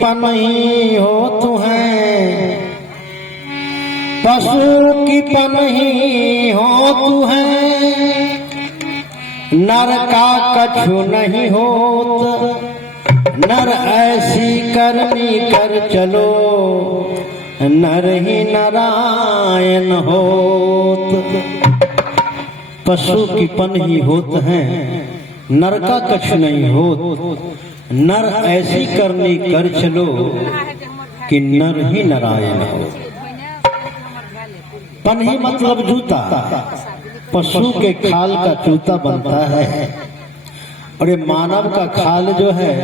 पनही हो तू है, पशु की पनही हो तू है, नर का कछु नहीं होत, नर ऐसी करनी कर चलो, नर ही नारायण होत। पशु की पनही होत है, नर का कछु नहीं होत, नर ऐसी करनी कर चलो कि नर ही नारायण हो। पनही मतलब जूता, पशु के खाल का जूता बनता है। और ये मानव का खाल जो है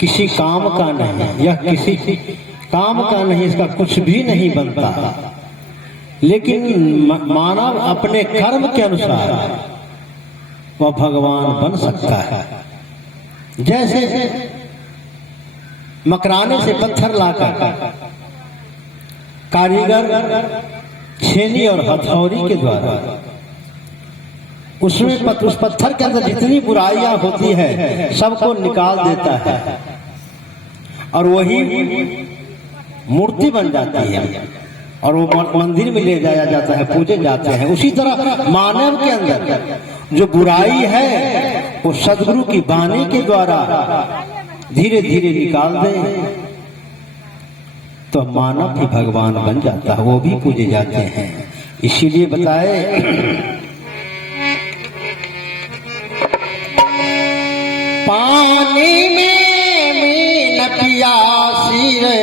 किसी काम का नहीं, यह किसी काम का नहीं, इसका कुछ भी नहीं बनता। लेकिन मानव अपने कर्म के अनुसार वह भगवान बन सकता है। जैसे मकराने से पत्थर लाकर कारीगर छेनी और हथौड़ी के द्वारा उसमें उस पत्थर के अंदर जितनी बुराइयां होती है सबको निकाल देता है और वही मूर्ति बन जाती है और वो मंदिर में ले जाया जाता है, पूजे जाते हैं। उसी तरह मानव के अंदर जो बुराई है वो सदगुरु की वाणी के द्वारा धीरे धीरे निकाल दे तो मानव भी भगवान बन जाता है, वो भी पूजे जाते हैं। इसीलिए बताए पानी में मीन पियासी रे,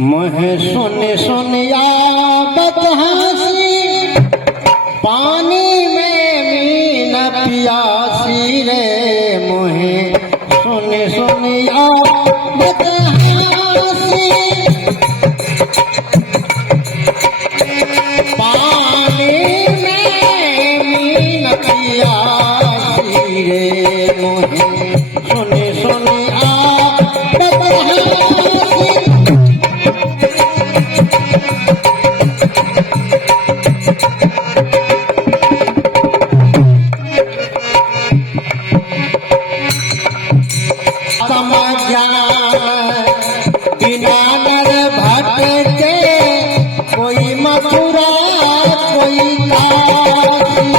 मोहे सुन सुन यावत हंसी। पानी में मीन पियासी रे, मोहे सुन सुन यावत हंसी। पानी में मीन पियासी रे, मोहे सुन सुन यावत हंसी। बिना नर भटके कोई मथुरा कोई काशी।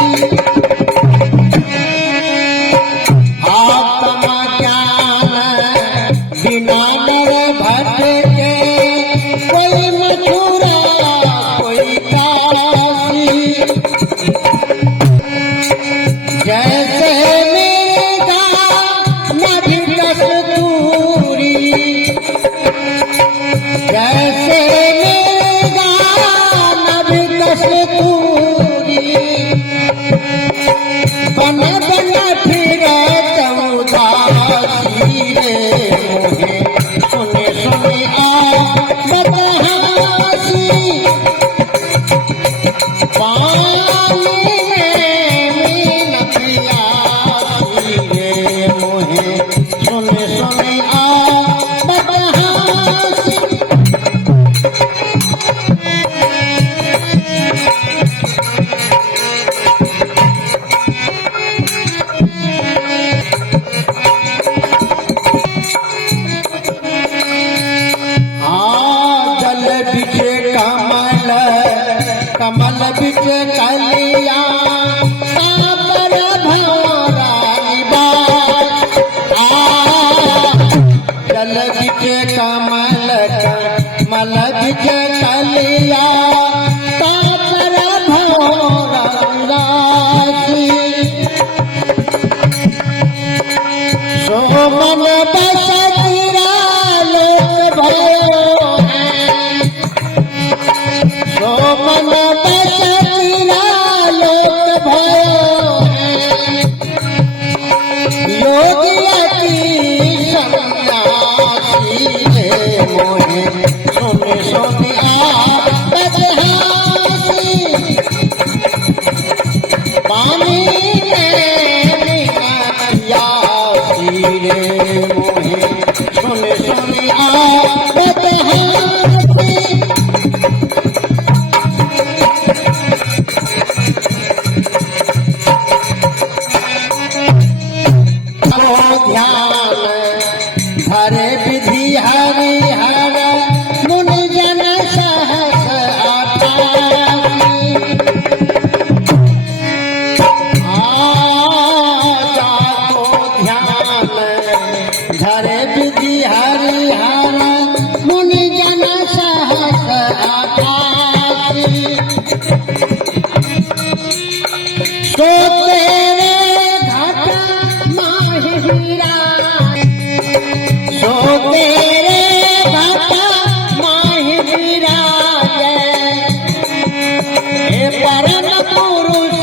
आत्मज्ञान बिना नर भटके कोई मथुरा कोई काशी। जैसे मेरा नभी कस्तूरी, जैसे मेरा नभी कस्तूरी, बन बन फिरत उदासी रे, मोहे सुन सुन आवत हंसी। पानी में मीन पियासी रे, मोहे सुन सुन आवत हंसी। जल बिचे कमल, कमल बिचे कलिया, तापर भंवराई बात। जल बिचे कमल, कमल बिचे कलिया, तापर भंवराई। सो मन बस तेरा लोक भयो है, सो मन बस तेरा लोक भयो है। योगिया की सन्यासी रे, मोहे सुन सुन आवत हंसी। पानी में मीन पियासी रे, मोहे सुन सुन आवत हंसी। ध्यान धरे विधि हरिहर मुनि जन सहस अठासी। जाको ध्यान धरे विधि हरिहर मुनि जन सहस अठासी। सो तेरे घट माहि विराज, सो तेरे घट माहि विराज, हे परम पुरुष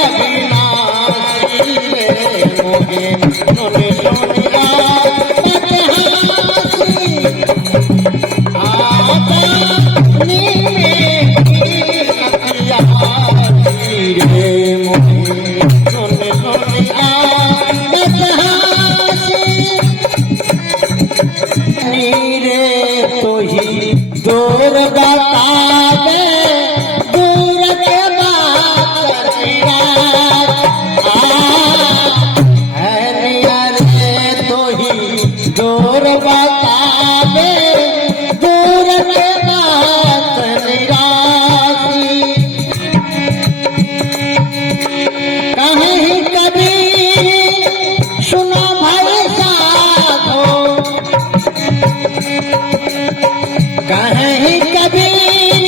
अविनाशी। मोहे सुनि सुनिया पतहासी, आपनी में अतियासी रे। दूर बतावे दूर के बात है नियर तो ही दूर बतावे दूर के बात निराशी। कहीं कबीर सुनो भाई साधो, कहीं कबीर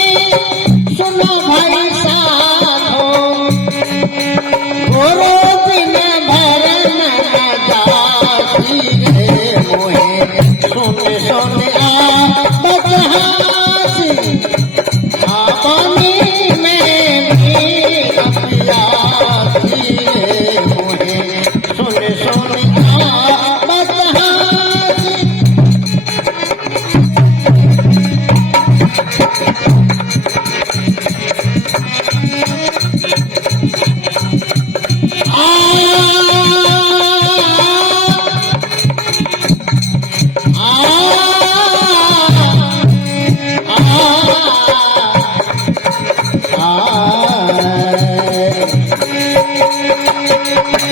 सुनो भाई साधो, गुरु बिन भरन जासी रे। मोहे सुन सुन बदहासी, आपनी में भी अपियासी रे। मोहे सुन सुन बदहासी।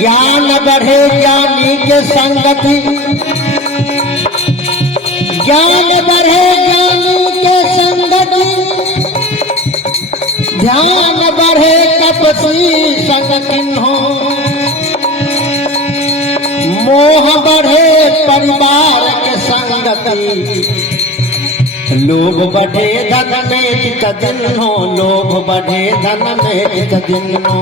ज्ञान बढ़े ज्ञानी के संगति, ज्ञान बढ़े ज्ञानी के संगति, ध्यान बढ़े तपसी संग किन्हो, मोह बढ़े परिवार के संगति, लोभ बढ़े धन में चित दिन्हो, लोभ बढ़े धन में चित दिन्हो।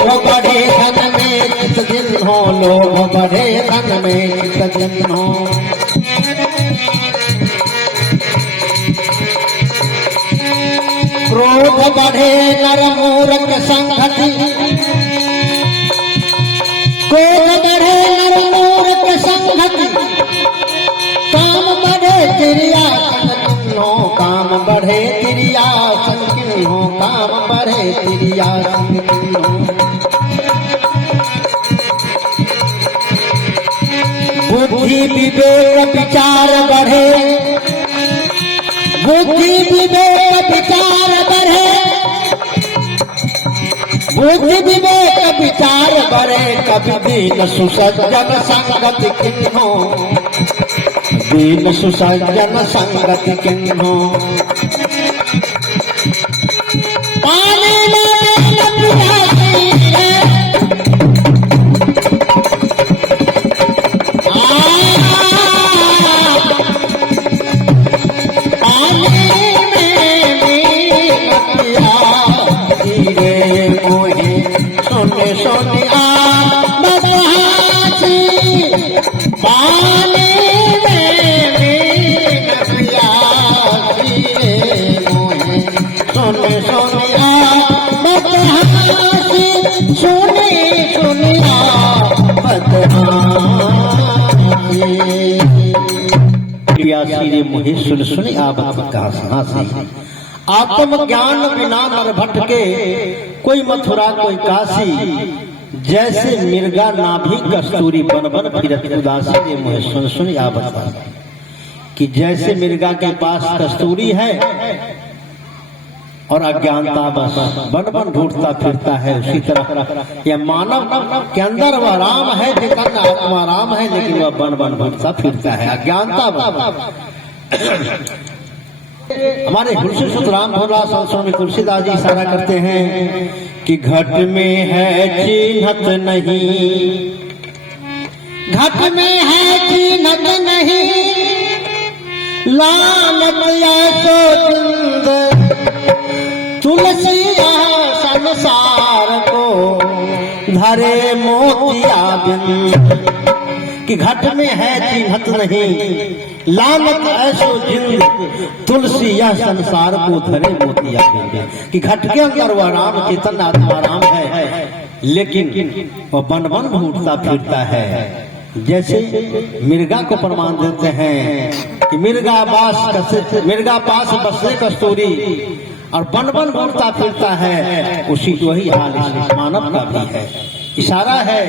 लोभ बढ़े धन में चित दिन्हो, लोभ बढ़े धन में चित दिन्हो। क्रोध बढ़े नर मूर्ख संगति, क्रोध बढ़े नर मूर्ख संगति, काम बढ़े तिरियासन किन्हो, काम बढ़े तिरियासन किन्हो, काम बढ़े तिरियासन किन्हो। बुद्धि विवेक विचार बढ़े, बुद्धि विवेक विचार बढ़े, बुद्धि विवेक विचार बढ़े। कभी दीन सुसज्जन संगति किन्हो, दीन सुसज्जन संगति किन्हो। पानी में पियासी है, सोनिया बदहासी, पानी में पियासी रे। मोहे सोने सोनिया बदहासी, सोने सोनिया बदहासी। पियासी रे मोहे सुन सुनी आबत हासी। आत्म ज्ञान बिना नर भटके, कोई मथुरा कोई काशी, जैसे मिर्गा नाभि कस्तूरी बन बन फिरत उदासी रे मोहे सुन सुन आबत कि जैसे मिर्गा के पास कस्तूरी है और अज्ञानता बस बन बन ढूंढता फिरता है। उसी तरह यह मानव के अंदर वह राम है, चैतन्य आत्मा राम है, लेकिन वह बन बन ढूंढता फिरता है, अज्ञानता बस। हमारे तुलसीदास राम भोला स्वामी तुलसीदास जी इशारा करते हैं कि घट में है चिन्हत नहीं, घट में है चिन्हत नहीं, लालच ऐसो जिंद तुलसिया संसार को धरे मोतिया बिंद। कि घट में है चिन्हत नहीं, लालच ऐसो जिंद तुलसी यह संसार को धरे मोतिया बिंद। कि घट के अंदर वह राम चैतन्य आत्मा राम है, लेकिन वह बन बन ढूंढता फिरता है। जैसे मिर्गा को प्रमाण देते हैं कि मिर्गा पास बसे कस्तूरी, और बन बन ढूंढता फिरता है, उसी वही हाल इस मानव का भी है। इशारा है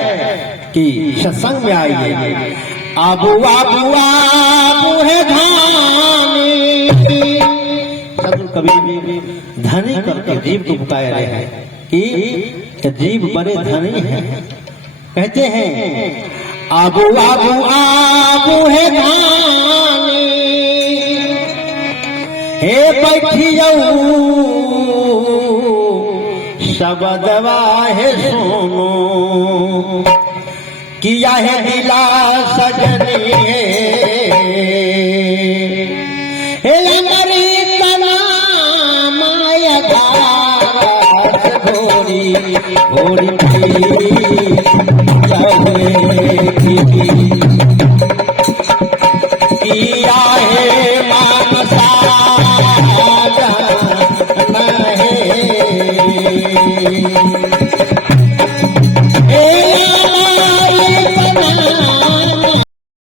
कि सत्संग में आइए। आबू आबू आबू है धानी, सदगुरु कबीर धनी करके जीव को पुकार रहे हैं कि जीव बड़े धनी हैं। कहते हैं आबू आबू आबू है धानी, हे बैठियऊ शबदवा है सोनो, किया है दिला सजनी हे अमरी तना माया दास घोड़ी घोड़ी किया है मानसा नहीं।